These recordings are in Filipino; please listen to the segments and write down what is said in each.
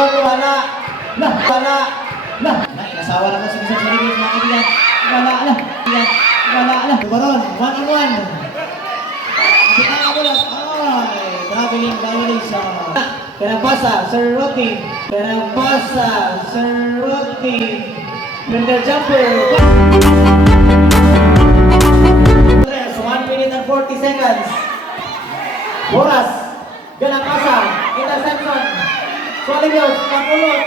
Baron, wala. Wala. Nasawa na ko sa isang sarili mga kaibigan. Wala na. Wala na. Baron, 1-on-1. Kita nga mo lang. Ay, traveling violation. Pinapasa, Sir Rocky. Pinapasa, Sir Rocky. Fielder jumper. 1 minute and 40 seconds. Boras. Pinapasa. Interception. Swalingos. Kapulot.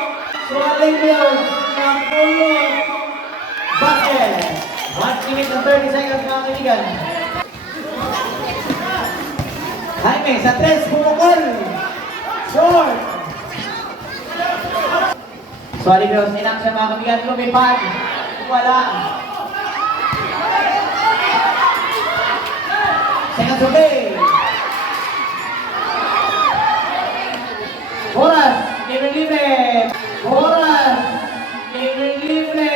Swalingos. Kapulot. Basket. 1 minute and 30 seconds mga kaibigan. Jaime, sa 3, bumukol. Short. Sorry girls, inaction mga kaibigan. Lumipad. Wala. Second survey. Boras, libre-libre. Boras, libre-libre.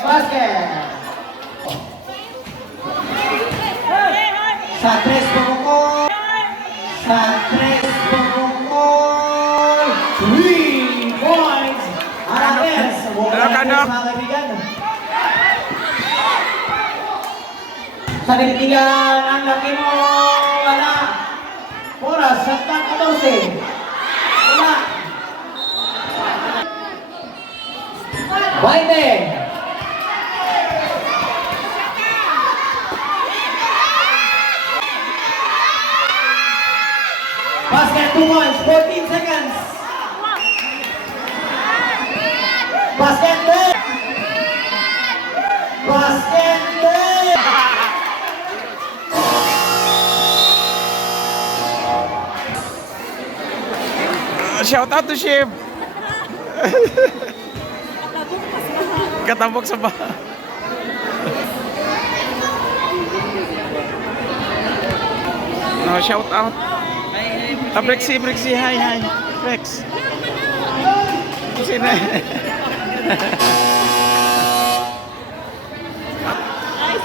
Basket. Sa 3, bumukol. Sa 3, bumukol. 3 points. Arangis. Mga kaibigan. Sa kaibigan, ang laki mo. Wala. Oras, sa 14. Wala. 20. Basket 2 points, 14 seconds. Basket 10. Basket 10. Shout out to Shib. Katabok sa baha. No, shout out. Brexy, hi. Brex. Sino?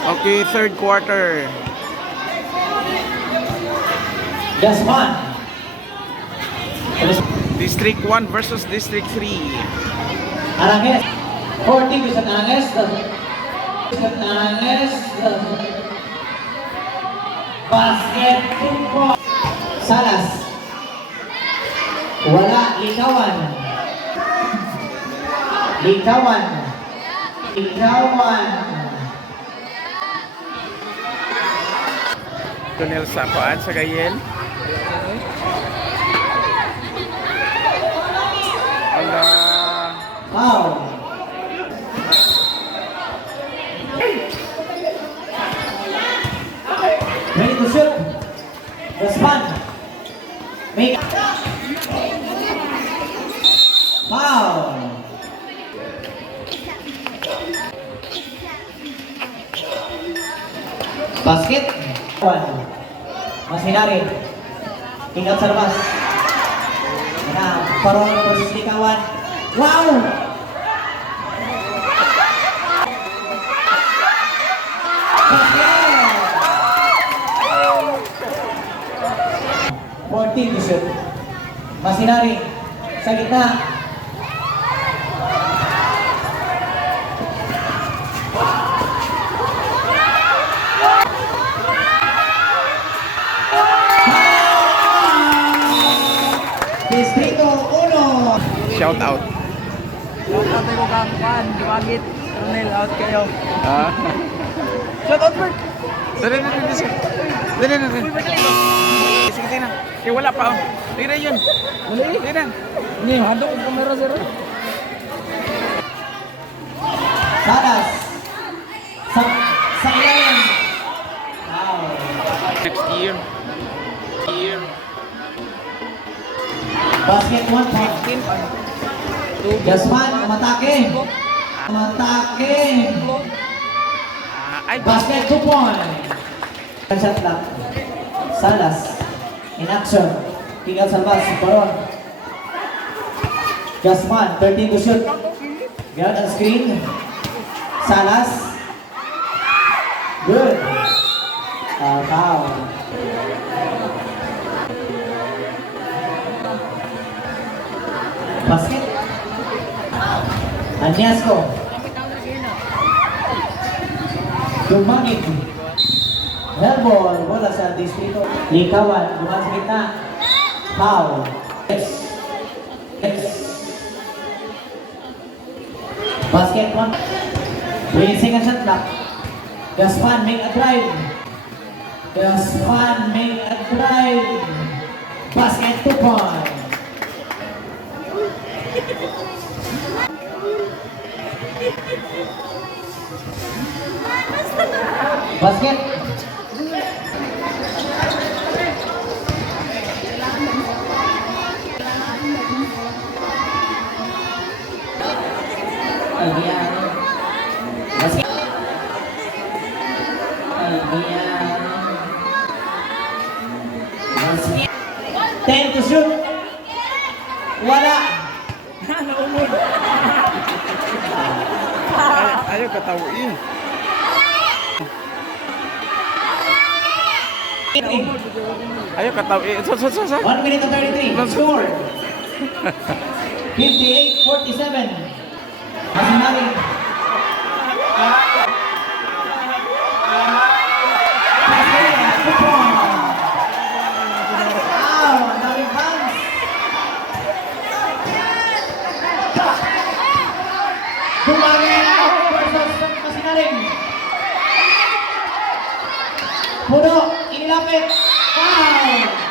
Okay, third quarter. Just one. District 1 versus District 3. Arangis. 40 bisa Arangis. Arangis. Basket 2 points. Salas. Wala. Likawan. Tunnel sa kuan sa Gayen. Ala. Wow. Ready to shoot. Respond. Make. Foul. Basket. Masinari. Tingkat sa labas. Nah, Baron versus Likawan. Wow. Basket. 14 to shoot. Masinari sa gitna. Distrito 1. Shout out. Shout out ko kapan, dumagit. Tunnel out kayo. Ah. Shout out Bert. Dali. Sige na. Wala pa. Sige na yun. Dali. Sige na. Ini hadok ang kamera sir. Salas. Sa ilalim. Wow. Next year. Basket 1 point. Jasman, matake. Basket 2 point. Shot clock. Salas. In action. Tinggal sa labas. Baron. Jasman, 13 to shoot. Guard and screen. Salas. Good. Foul. Anyasco. Dumangit. Airball, bola sa distrito. Likawan, dumaan sa gitna. Foul. Yes. Yes. Basket one. 20 second shot clock. Gaspan make a drive. Gaspan make a drive. Basket 2 point. Basket. Albian. Basket. Albian. Basket. 10 to shoot. Wala. Naumod. Ayaw katawin. Ayaw katawin. So. 1 minute and 33. Score. 58-47. Masinari. Wow, ang daming fans. Bumangin versus Masinari. Puno, inilapit. Wow!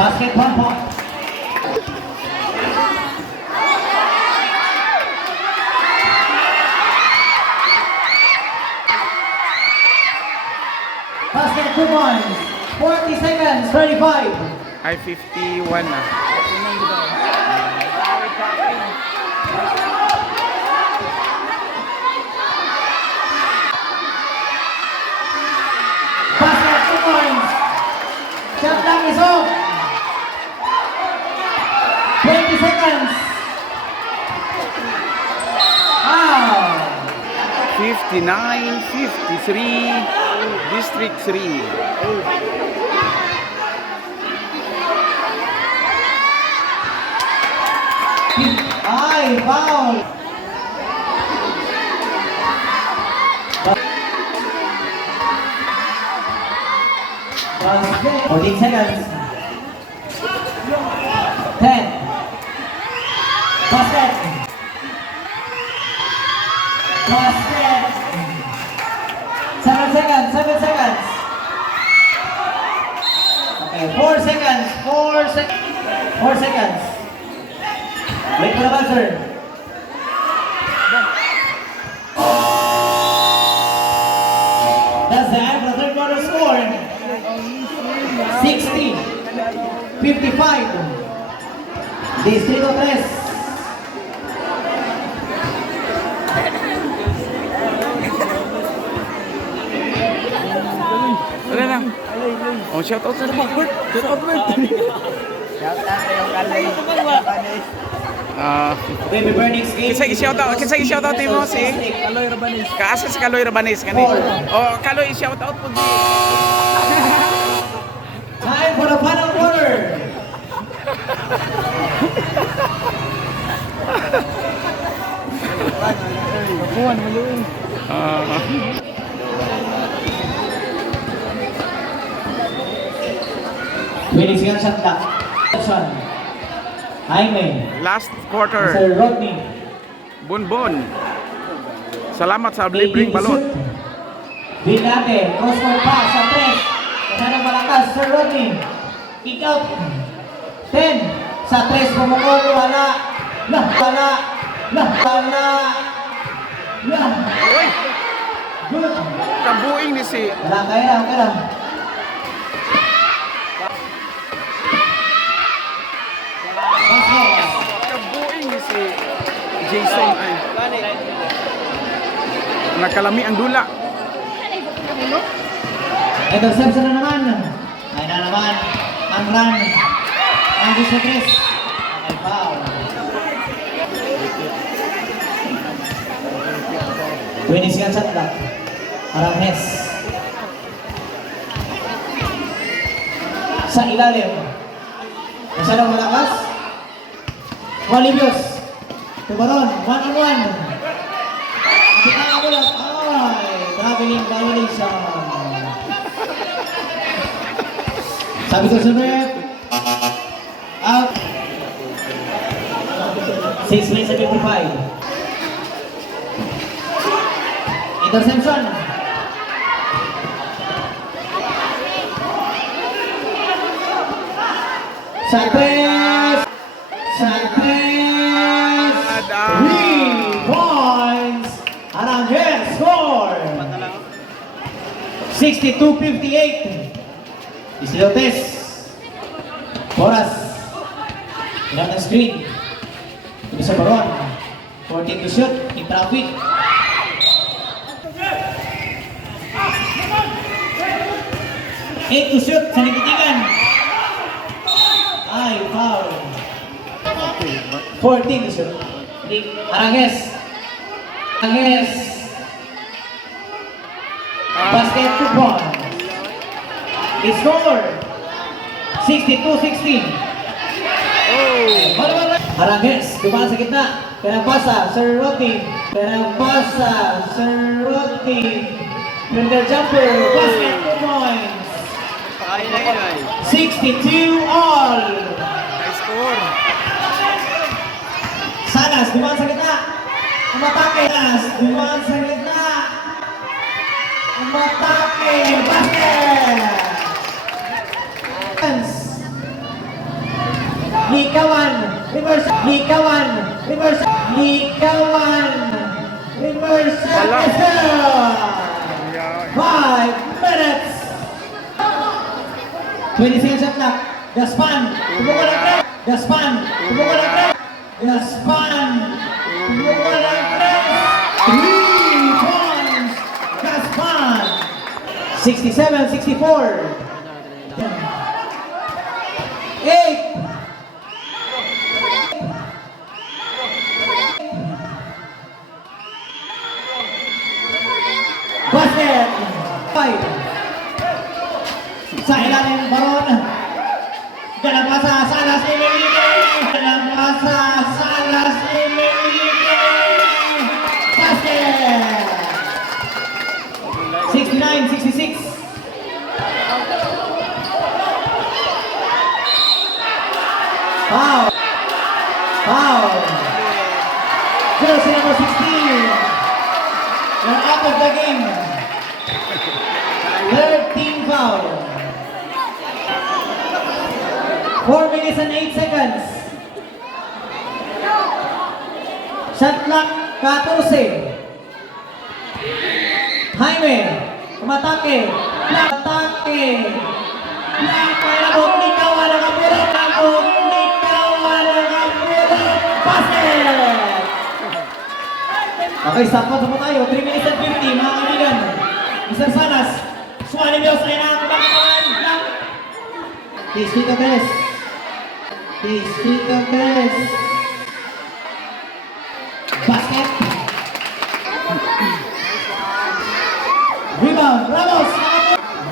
Basket 1 point. Basket 2 points. 40 seconds, 35. Ay, 51 na. Basket 2 points. Shot clock is off. 20 seconds. Wow. 59-53, District 3. Ay, foul. Basket. 14 seconds. 10. Basket. Basket. 7 seconds. 7 seconds. Okay, 4 seconds. 4 seconds. Wait for the buzzer. That's the end of the third quarter score. 60-55. Distrito 3. Wala lang. Oh, shout out na naman. Shout out na. Shout out yung kalay. Baby Burnings game. Kinsa i-shout out mo si Kaloy Rabanis. Kaasa si Kaloy Rabanes kani. Oh, Kaloy i-shout out po di. Time for the final quarter. Kapuan, maluin. Winning siya shot clock. Jaime. Last quarter. Sir Rodney. Bonbon. Salamat sa libreng balot. Binate. Crosscourt pass sa 3. Kasanang malakas. Sir Rodney. Kick out. 10. Sa 3 pumukol. Wala. Wala. Uy, Good. kabuing ni si Wala, kaya lang. Basket. kabuing ni si Jason ay. Nakalami ang dula. Interception na naman. Ay na naman. Ang run. Ang gusto 3. Ay foul. 20 seconds shot clock. Aranjes. Sa ilalim. Masyadong malakas. Walibios. Tubaron, 1-on-1. Kita nga bulat. Ay, traveling violation. Sabi ko sa net. Out. 6 minutes and 55. Interception. Sa 3 points. Arangel score. 62-58. Isilotes. Boras. Ilang ng screen. Ito sa Baron. 14 to shoot. In traffic. Eight to shoot sa nagtitigan. Ay, foul. 14 to shoot. Aranges. Aranges. Basket to ball. He scored. 62-16. Aranges. Dumaan sa gitna. Perang pasa. Sir Roti. Perang pasa. Sir Roti. Middle jumper. Basket to points. 62 all. High score. Salas, dumaan sa gitna. Umatake. Salas, dumaan sa gitna. Umatake. Basket. Likawan. Reverse. Likawan. Reverse. Likawan. Reverse. 5 minutes. 20 seconds shot clock. Gaspan. Tumuko ng break. Gaspan. Tumuko ng break. Gaspan. Tumuko ng break. 3 points. Gaspan. 67-64. 8. Basket. 5. Sa ilalim Baron. Dalam masa Salas Emilike. Dalam masa Salas Emilike. Basket. 69-66. Foul. Foul. Jersey number 16. You're out of the game. 13 foul. 4 minutes and 8 seconds. Shot clock 14. Jaime, umatake. Umatake. Labog ni Kawan ang kapiro. Labog ni Kawan ang kapiro. Basket! Okay, stop po tayo. 3 minutes and 50, mga kaibigan. Mr. Sanas, Suwani Bios ay nakakabangan. Distrito 3. Distrito 3. Basket. Rebound, Ramos.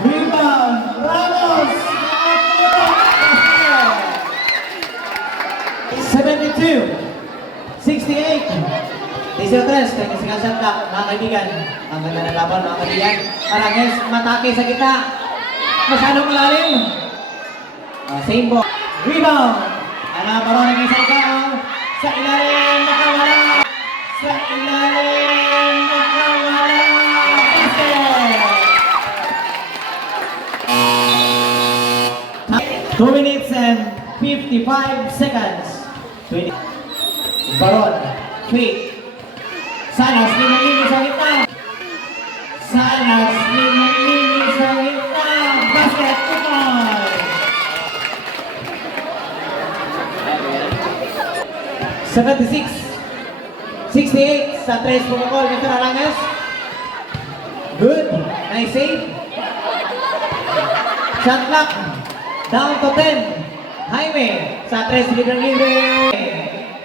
Rebound, Ramos. 72-68. Distrito 3, kaya sigang shot clock, mga kaibigan. Ang ganda ng laban, mga kaibigan. Aranges, matake sa kita. Masyadong malalim. Same ball. Rebound. Ana Baron ng isang kao. Sa ilalim, nakawala. Sa ilalim, nakawala. Basket! 2 minutes and 55 seconds. 20. Baron. 3. Sanas, linis sa gitna. Sanas, linis sa gitna. Basket, 2 points. 76-68 sa 3 pumukol. Mr. Aranges. Good. Nice save. Shot clock. Down to 10. Jaime sa 3 libre.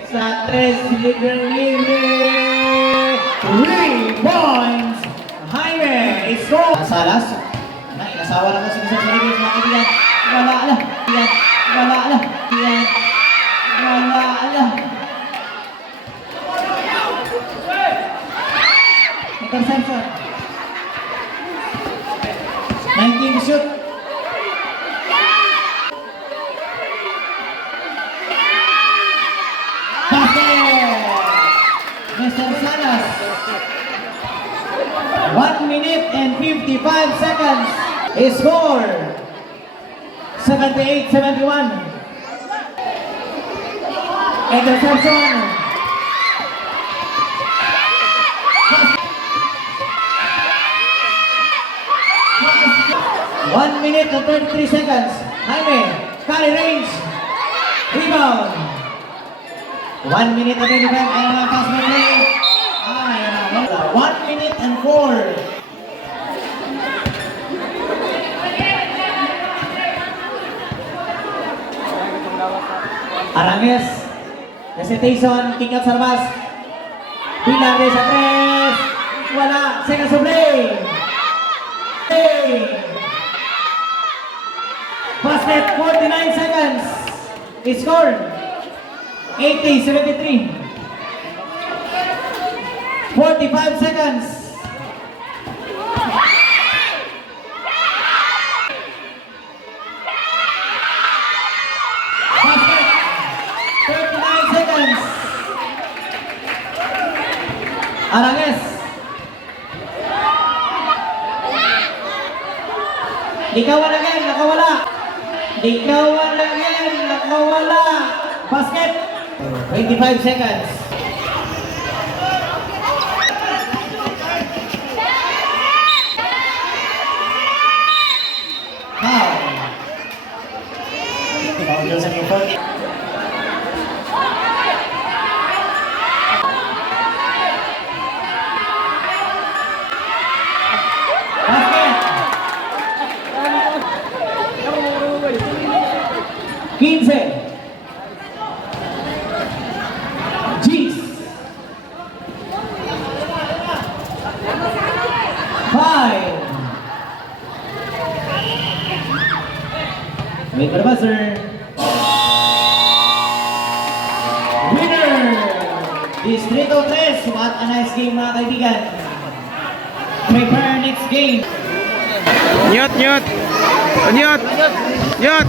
Sa 3 libre. 3 points. Jaime is score. Salas. Inasawa naman si Mr. Sarigos, mga kaibigan. Wala na. Yan. Wala na. Yan. Wala na. Interception. 19 to shoot. Basket! Mr. Sanas. 1 minute and 55 seconds. Score 78-71. Interception. 1 minute and 33 seconds. Jaime, carry range. Rebound. 1 minute and 25. Ayan na, pass by play. Ayan na. 1 minute and 4. Arangues. Hesitation. Kick out sa labas. Pilar sa 3. Wala. Second to play. Basket, 49 seconds. Score 80-73. 45 seconds. Basket, 39 seconds. Arangues. Likawan again, nakawala. Likawan again, nakawala. Basket. 25 seconds. Foul. Foul dyan sa effort. Basket. 15. Jeez. 5. Wait for the buzzer. Winner! Distrito 3. What a nice game mga kaibigan. Prepare next game. Nyot, nyot. Nyot. Nyot.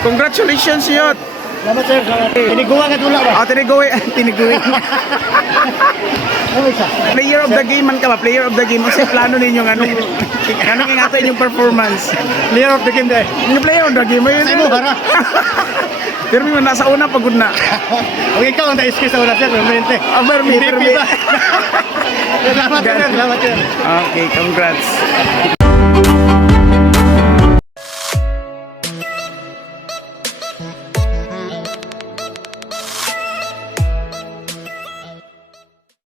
Congratulations, Nyot. Salamat sir. Tiniguan ka tula ba? Ah, tiniguwi. Tiniguwi. Ano isa? Player of the game man ka ba? Player of the game. Kasi plano ninyo anong ingatan yung performance. Player of the game day. Yung player of the game. Sa imo hara. Pero may nasa una pagod na. Kung ikaw ang na-excuse sa una sir, permanente. Ah, Bermi. Salamat sir. Salamat sir. Okay, congrats.